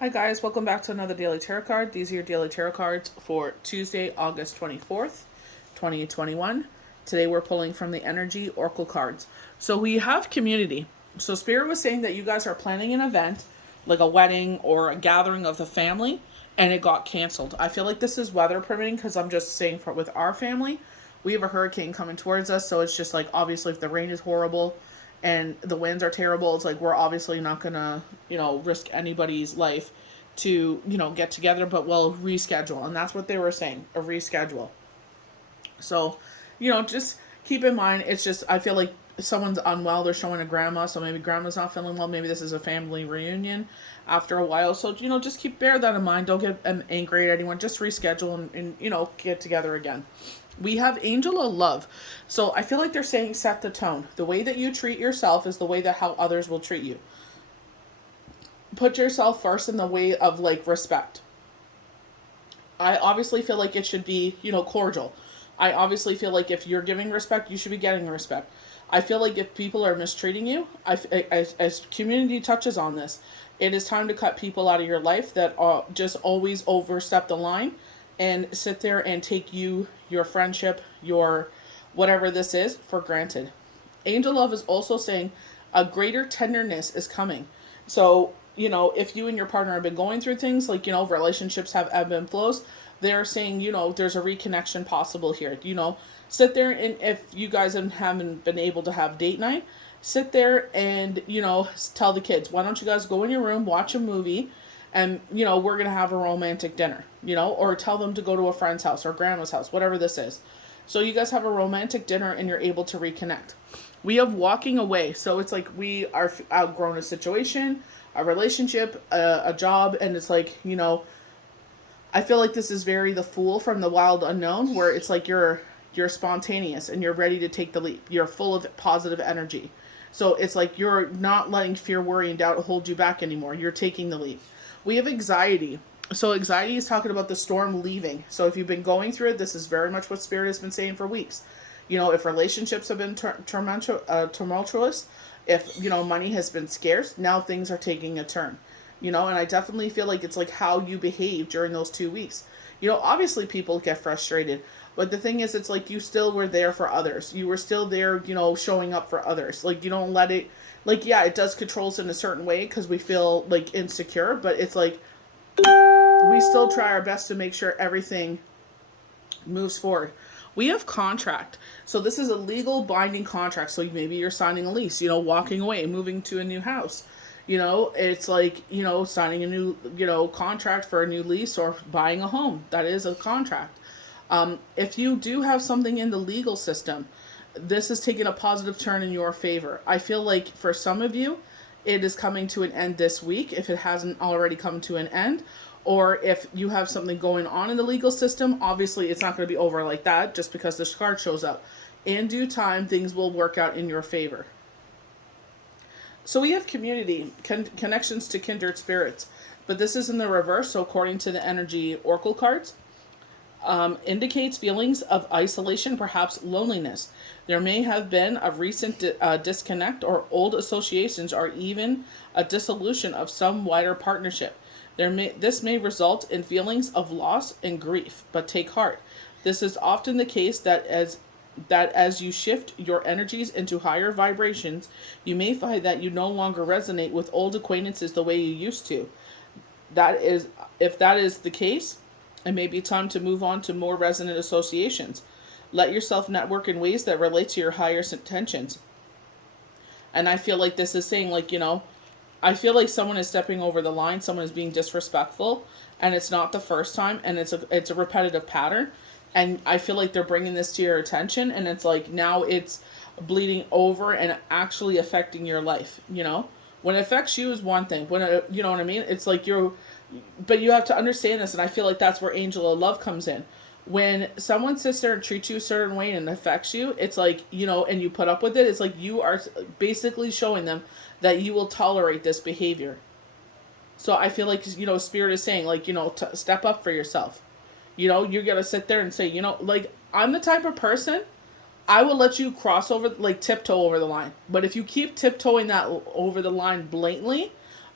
Hi guys, welcome back to another Daily Tarot card. These are your Daily Tarot cards for Tuesday, August 24th, 2021. Today we're pulling from the Energy Oracle cards. So we have community. So Spirit was saying that you guys are planning an event, like a wedding or a gathering of the family, and it got canceled. I feel like this is weather permitting because I'm just saying for with our family, we have a hurricane coming towards us, so it's just like obviously if the rain is horrible and the winds are terrible, it's like we're obviously not gonna, risk anybody's life to, get together, but we'll reschedule. And that's what they were saying, a reschedule. So, just keep in mind, it's just, I feel like someone's unwell, they're showing a grandma, so maybe grandma's not feeling well, maybe this is a family reunion after a while. So, just bear that in mind. Don't get angry at anyone, just reschedule and get together again. We have Angel of Love. So I feel like they're saying set the tone. The way that you treat yourself is the way that how others will treat you. Put yourself first in the way of like respect. I obviously feel like it should be, cordial. I obviously feel like if you're giving respect, you should be getting respect. I feel like if people are mistreating you, as community touches on this, it is time to cut people out of your life that just always overstep the line and sit there and take your friendship, your whatever this is, for granted. Angel Love is also saying a greater tenderness is coming. So, if you and your partner have been going through things like, relationships have ebb and flows, they're saying, there's a reconnection possible here. Sit there and if you guys haven't been able to have date night, sit there and, tell the kids, why don't you guys go in your room, watch a movie, and, we're going to have a romantic dinner, or tell them to go to a friend's house or grandma's house, whatever this is. So you guys have a romantic dinner and you're able to reconnect. We have walking away. So it's like we are outgrown a situation, a relationship, a job, and it's like, I feel like this is very the Fool from the Wild Unknown, where it's like you're spontaneous and you're ready to take the leap. You're full of positive energy. So it's like you're not letting fear, worry, and doubt hold you back anymore. You're taking the leap. We have anxiety. So anxiety is talking about the storm leaving. So if you've been going through it, this is very much what Spirit has been saying for weeks. If relationships have been tumultuous, if, money has been scarce, now things are taking a turn. And I definitely feel like it's like how you behave during those 2 weeks. Obviously people get frustrated, but the thing is, it's like you still were there for others. You were still there, showing up for others. Like, you don't let it, like, yeah, it does control us in a certain way because we feel like insecure, but it's like we still try our best to make sure everything moves forward. We have contract. So this is a legal binding contract. So maybe you're signing a lease, walking away, moving to a new house. It's like, signing a new, contract for a new lease or buying a home. That is a contract. If you do have something in the legal system, this is taking a positive turn in your favor. I feel like for some of you, it is coming to an end this week, if it hasn't already come to an end. Or if you have something going on in the legal system, obviously it's not going to be over like that just because this card shows up. In due time, things will work out in your favor. So we have community, connections to kindred spirits. But this is in the reverse, so according to the Energy Oracle cards, indicates feelings of isolation, perhaps loneliness. There may have been a recent disconnect or old associations or even a dissolution of some wider partnership. This may result in feelings of loss and grief, but take heart. This is often the case that as you shift your energies into higher vibrations, you may find that you no longer resonate with old acquaintances the way you used to. If that is the case, it may be time to move on to more resonant associations. Let yourself network in ways that relate to your higher intentions. And I feel like this is saying, like, I feel like someone is stepping over the line, someone is being disrespectful, and it's not the first time, and it's a repetitive pattern. And I feel like they're bringing this to your attention, and it's like now it's bleeding over and actually affecting your life. When it affects you is one thing. When you know what I mean? It's like but you have to understand this, and I feel like that's where Angel of Love comes in. When someone sits there and treats you a certain way and affects you, it's like, and you put up with it, it's like you are basically showing them that you will tolerate this behavior. So I feel like, Spirit is saying, like, step up for yourself. You're going to sit there and say, like, I'm the type of person, I will let you cross over, like, tiptoe over the line. But if you keep tiptoeing that over the line blatantly,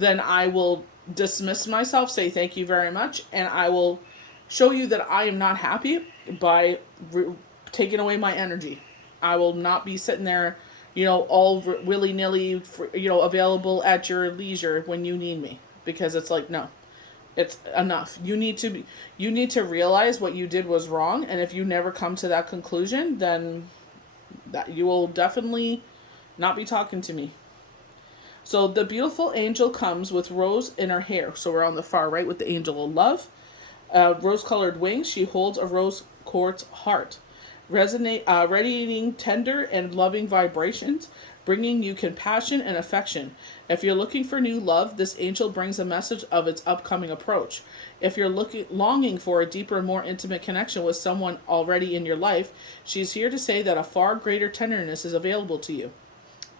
then I will dismiss myself, say thank you very much, and I will show you that I am not happy by taking away my energy. I will not be sitting there, all willy nilly, available at your leisure when you need me, because it's like, no, it's enough. You need to realize what you did was wrong, and if you never come to that conclusion, then that you will definitely not be talking to me. So the beautiful angel comes with rose in her hair. So we're on the far right with the angel of love. Rose-colored wings. She holds a rose quartz heart, radiating tender and loving vibrations, bringing you compassion and affection. If you're looking for new love, this angel brings a message of its upcoming approach. If you're longing for a deeper, more intimate connection with someone already in your life, she's here to say that a far greater tenderness is available to you.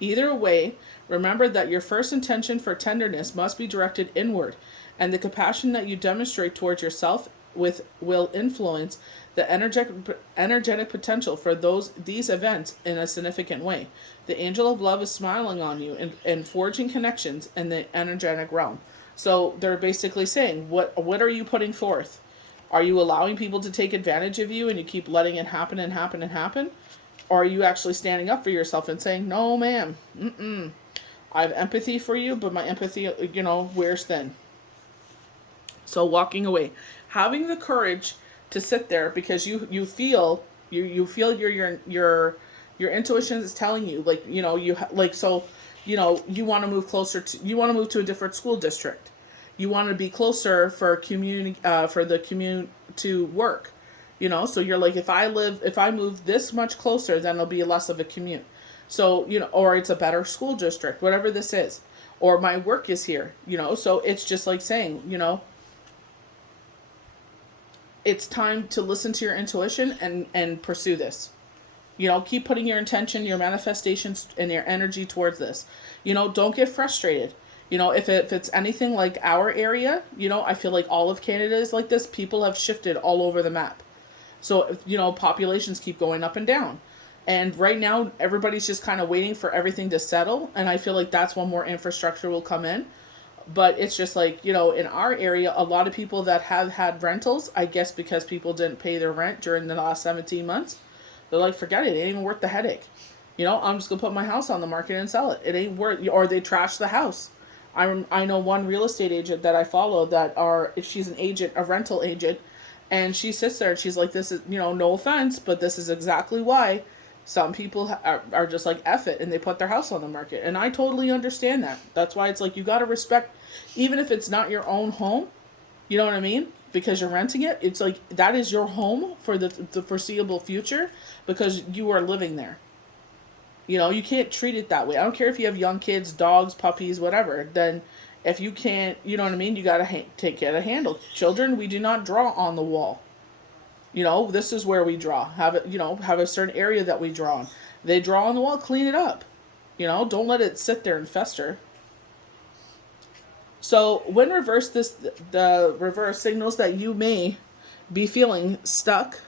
Either way, remember that your first intention for tenderness must be directed inward, and the compassion that you demonstrate towards yourself will influence the energetic potential for these events in a significant way. The angel of love is smiling on you and forging connections in the energetic realm. So they're basically saying, what are you putting forth? Are you allowing people to take advantage of you and you keep letting it happen and happen and happen? Or are you actually standing up for yourself and saying, no, ma'am, I have empathy for you, but my empathy, wears thin. So walking away, having the courage to sit there because you feel your intuition is telling you, like, you want to move you want to move to a different school district. You want to be closer for the commute to work. So you're like, if I move this much closer, then it'll be less of a commute. So, or it's a better school district, whatever this is, or my work is here, so it's just like saying, it's time to listen to your intuition and pursue this. Keep putting your intention, your manifestations, and your energy towards this. Don't get frustrated. If it's anything like our area, I feel like all of Canada is like this. People have shifted all over the map. So, populations keep going up and down. And right now, everybody's just kind of waiting for everything to settle. And I feel like that's when more infrastructure will come in. But it's just like, in our area, a lot of people that have had rentals, I guess because people didn't pay their rent during the last 17 months, they're like, forget it. It ain't even worth the headache. I'm just going to put my house on the market and sell it. It ain't worth, or they trash the house. I know one real estate agent that I follow she's an agent, a rental agent. And she sits there and she's like, this is, no offense, but this is exactly why some people are just like, F it, and they put their house on the market. And I totally understand that. That's why it's like, you got to respect, even if it's not your own home, you know what I mean? Because you're renting it. It's like, that is your home for the foreseeable future because you are living there. You can't treat it that way. I don't care if you have young kids, dogs, puppies, whatever. Then if you can't, you know what I mean? You got to take care of handle. Children, we do not draw on the wall. This is where we draw. Have it, have a certain area that we draw on. They draw on the wall, clean it up. Don't let it sit there and fester. So when reverse the reverse signals that you may be feeling stuck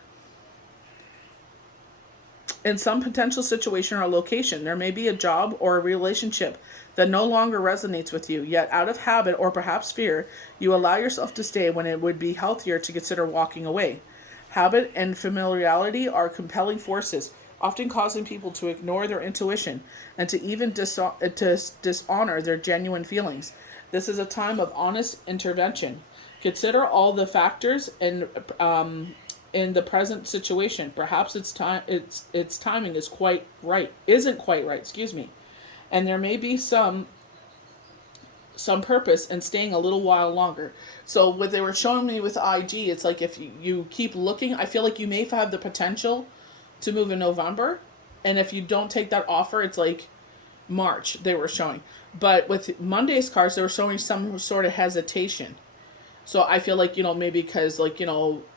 in some potential situation or location. There may be a job or a relationship that no longer resonates with you, yet out of habit or perhaps fear, you allow yourself to stay when it would be healthier to consider walking away. Habit and familiarity are compelling forces, often causing people to ignore their intuition and to even dishonor their genuine feelings. This is a time of honest intervention. Consider all the factors in the present situation. Perhaps its timing isn't quite right, and there may be some purpose in staying a little while longer. So what they were showing me with IG, it's like if you keep looking, I feel like you may have the potential to move in November, and if you don't take that offer, it's like March they were showing. But with Monday's cards, they were showing some sort of hesitation. So I feel like, maybe because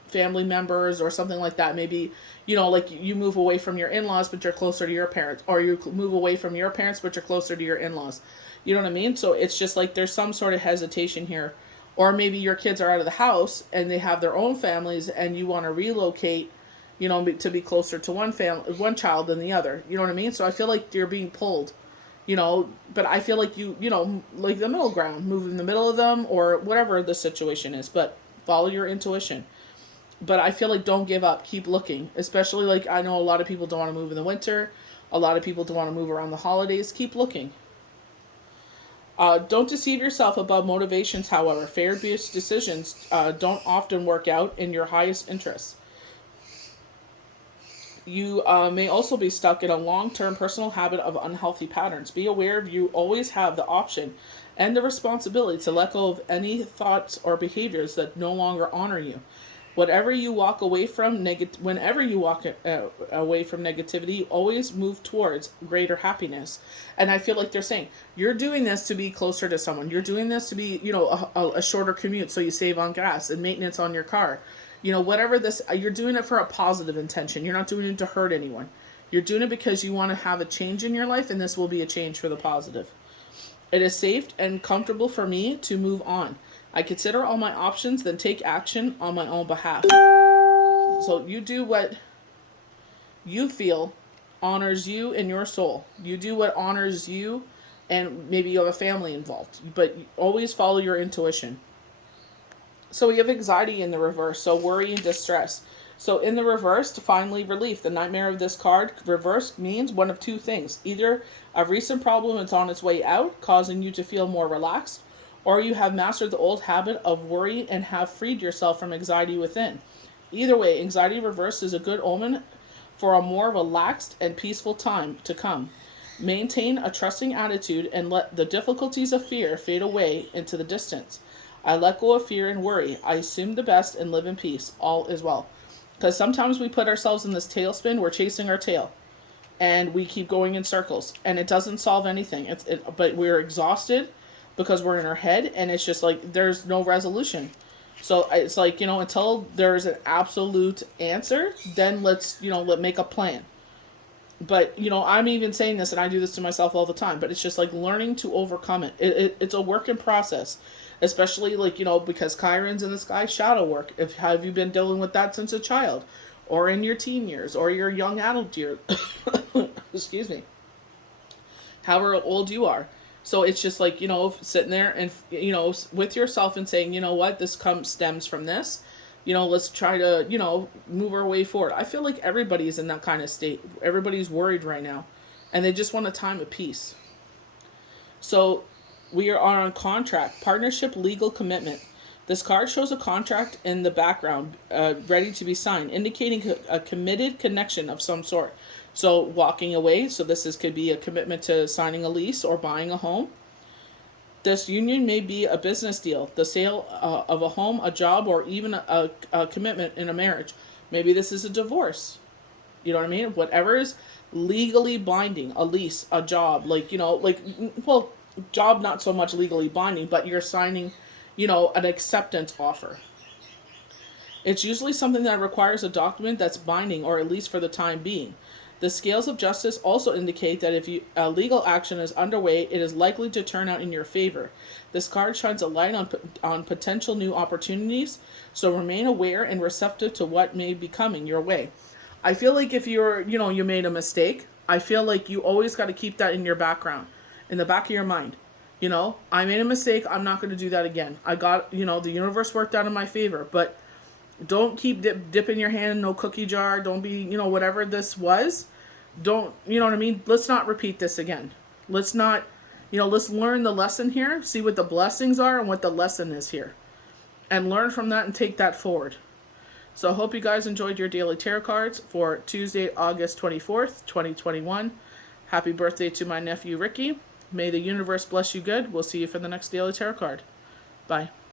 family members or something like that, maybe, like you move away from your in-laws, but you're closer to your parents, or you move away from your parents, but you're closer to your in-laws. You know what I mean? So it's just like there's some sort of hesitation here. Or maybe your kids are out of the house and they have their own families and you want to relocate, to be closer to one child than the other. You know what I mean? So I feel like you're being pulled, but I feel like like the middle ground, move in the middle of them or whatever the situation is, but follow your intuition. But I feel like don't give up, keep looking, especially like I know a lot of people don't want to move in the winter. A lot of people don't want to move around the holidays. Keep looking. Don't deceive yourself about motivations, however. Fear-based decisions don't often work out in your highest interests. You may also be stuck in a long-term personal habit of unhealthy patterns. Be aware you always have the option and the responsibility to let go of any thoughts or behaviors that no longer honor you. Whatever you walk away from whenever you walk away from negativity, always move towards greater happiness. And I feel like they're saying you're doing this to be closer to someone. You're doing this to be, a shorter commute so you save on gas and maintenance on your car. Whatever this, you're doing it for a positive intention. You're not doing it to hurt anyone. You're doing it because you want to have a change in your life, and this will be a change for the positive. It is safe and comfortable for me to move on. I consider all my options, then take action on my own behalf. So you do what you feel honors you and your soul. You do what honors you, and maybe you have a family involved, but always follow your intuition. So we have anxiety in the reverse, so worry and distress. So in the reverse, finally relief. The nightmare of this card, reverse, means one of two things. Either a recent problem is on its way out, causing you to feel more relaxed, or you have mastered the old habit of worry and have freed yourself from anxiety within. Either way, anxiety reverse is a good omen for a more relaxed and peaceful time to come. Maintain a trusting attitude and let the difficulties of fear fade away into the distance. I let go of fear and worry. I assume the best and live in peace. All is well. Because sometimes we put ourselves in this tailspin. We're chasing our tail. And we keep going in circles. And it doesn't solve anything. But we're exhausted because we're in our head. And it's just like there's no resolution. So it's like, until there's an absolute answer, then let's make a plan. But, I'm even saying this, and I do this to myself all the time, but it's just like learning to overcome it. It's a work in process, especially because Chiron's in the sky, shadow work. Have you been dealing with that since a child, or in your teen years, or your young adult years? Excuse me. However old you are. So it's just like, sitting there and, with yourself and saying, what, this stems from this. Let's try to, move our way forward. I feel like everybody's in that kind of state. Everybody's worried right now. And they just want a time of peace. So we are on contract, partnership, legal commitment. This card shows a contract in the background, ready to be signed, indicating a committed connection of some sort. So walking away. So could be a commitment to signing a lease or buying a home. This union may be a business deal, the sale of a home, a job, or even a commitment in a marriage. Maybe this is a divorce. You know what I mean? Whatever is legally binding, a lease, a job, job not so much legally binding, but you're signing, an acceptance offer. It's usually something that requires a document that's binding, or at least for the time being. The scales of justice also indicate that if a legal action is underway, it is likely to turn out in your favor. This card shines a light on potential new opportunities, so remain aware and receptive to what may be coming your way. I feel like if you made a mistake, I feel like you always got to keep that in your background, in the back of your mind. I made a mistake, I'm not going to do that again. I got, the universe worked out in my favor, but don't keep dipping your hand in no cookie jar. Don't be, whatever this was. Don't, you know what I mean? Let's not repeat this again. Let's not, let's learn the lesson here. See what the blessings are and what the lesson is here. And learn from that and take that forward. So I hope you guys enjoyed your daily tarot cards for Tuesday, August 24th, 2021. Happy birthday to my nephew, Ricky. May the universe bless you good. We'll see you for the next daily tarot card. Bye.